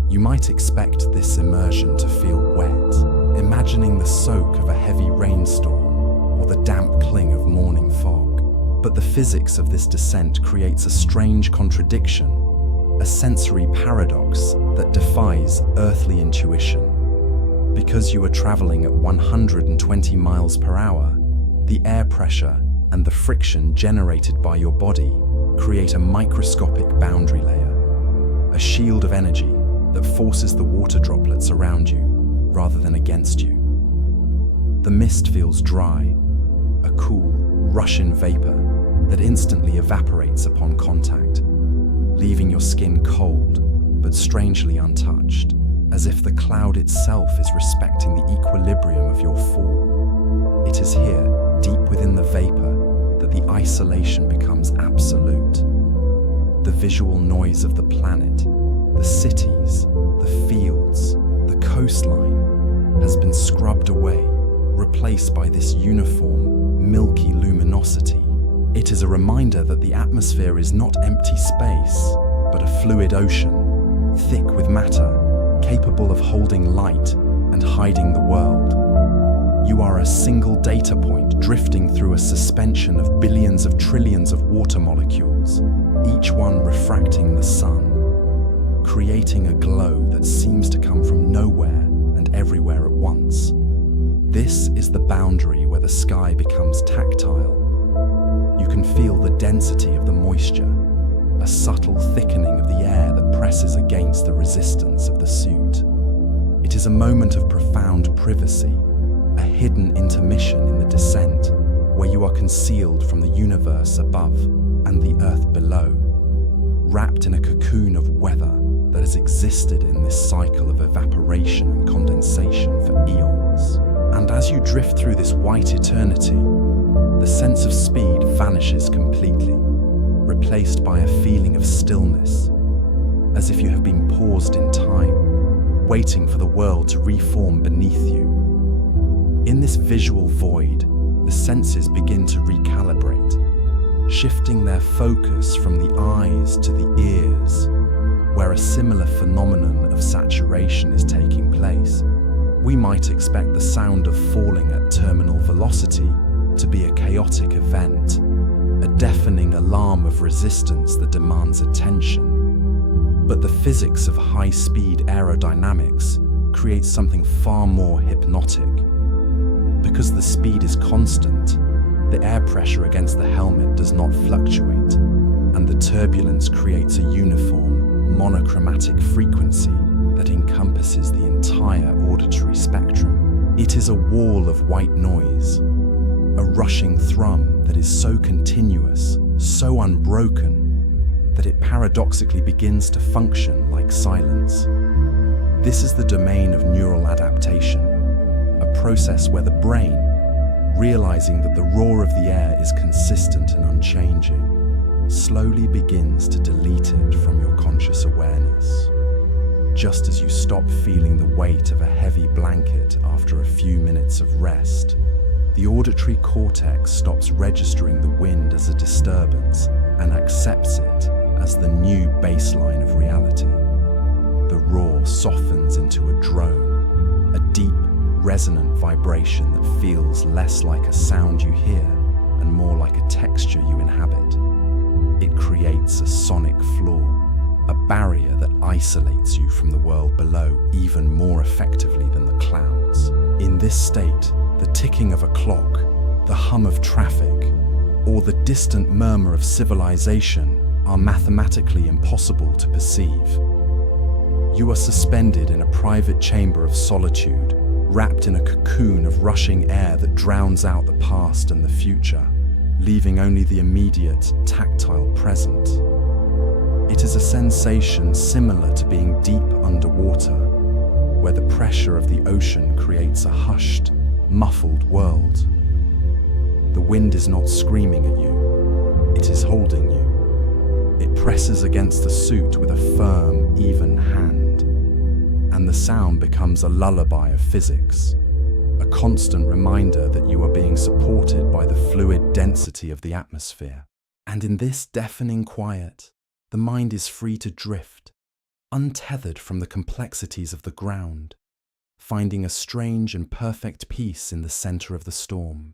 You might expect this immersion to feel wet, imagining the soak of a heavy rainstorm or the damp cling of morning fog. But the physics of this descent creates a strange contradiction, a sensory paradox that defies earthly intuition. Because you are traveling at 120 miles per hour, the air pressure and the friction generated by your body create a microscopic boundary layer, a shield of energy that forces the water droplets around you rather than against you. The mist feels dry, a cool, rush-in vapor that instantly evaporates upon contact, leaving your skin cold but strangely untouched, as if the cloud itself is respecting the equilibrium of your fall. It is here, deep within the vapor, that the isolation becomes absolute. The visual noise of the planet, the cities, the fields, the coastline has been scrubbed away, replaced by this uniform, milky luminosity. It is a reminder that the atmosphere is not empty space, but a fluid ocean, thick with matter, capable of holding light and hiding the world. You are a single data point drifting through a suspension of billions of trillions of water molecules, each one refracting the sun, creating a glow that seems to come from nowhere and everywhere at once. This is the boundary where the sky becomes tactile. You can feel the density of the moisture, a subtle thickening of the air that presses against the resistance of the suit. It is a moment of profound privacy, a hidden intermission in the descent, where you are concealed from the universe above and the earth below, wrapped in a cocoon of weather that has existed in this cycle of evaporation and condensation for eons. And as you drift through this white eternity, the sense of speed vanishes completely, replaced by a feeling of stillness, as if you have been paused in time, waiting for the world to reform beneath you. In this visual void, the senses begin to recalibrate, shifting their focus from the eyes to the ears, where a similar phenomenon of saturation is taking place. We might expect the sound of falling at terminal velocity to be a chaotic event, a deafening alarm of resistance that demands attention. But the physics of high-speed aerodynamics creates something far more hypnotic. Because the speed is constant, the air pressure against the helmet does not fluctuate, and the turbulence creates a uniform, monochromatic frequency that encompasses the entire auditory spectrum. It is a wall of white noise, a rushing thrum that is so continuous, so unbroken, that it paradoxically begins to function like silence. This is the domain of neural adaptation, a process where the brain, realizing that the roar of the air is consistent and unchanging, slowly begins to delete it from your conscious awareness. Just as you stop feeling the weight of a heavy blanket after a few minutes of rest, the auditory cortex stops registering the wind as a disturbance and accepts it as the new baseline of reality. The roar softens into a drone, a deep, resonant vibration that feels less like a sound you hear and more like a texture you inhabit. It creates a sonic floor, a barrier that isolates you from the world below even more effectively than the clouds. In this state, the ticking of a clock, the hum of traffic, or the distant murmur of civilization are mathematically impossible to perceive. You are suspended in a private chamber of solitude, wrapped in a cocoon of rushing air that drowns out the past and the future, leaving only the immediate, tactile present. It is a sensation similar to being deep underwater, where the pressure of the ocean creates a hushed, muffled world. The wind is not screaming at you, it is holding you. It presses against the suit with a firm, even hand, and the sound becomes a lullaby of physics, a constant reminder that you are being supported by the fluid density of the atmosphere. And in this deafening quiet, the mind is free to drift, untethered from the complexities of the ground, finding a strange and perfect peace in the center of the storm.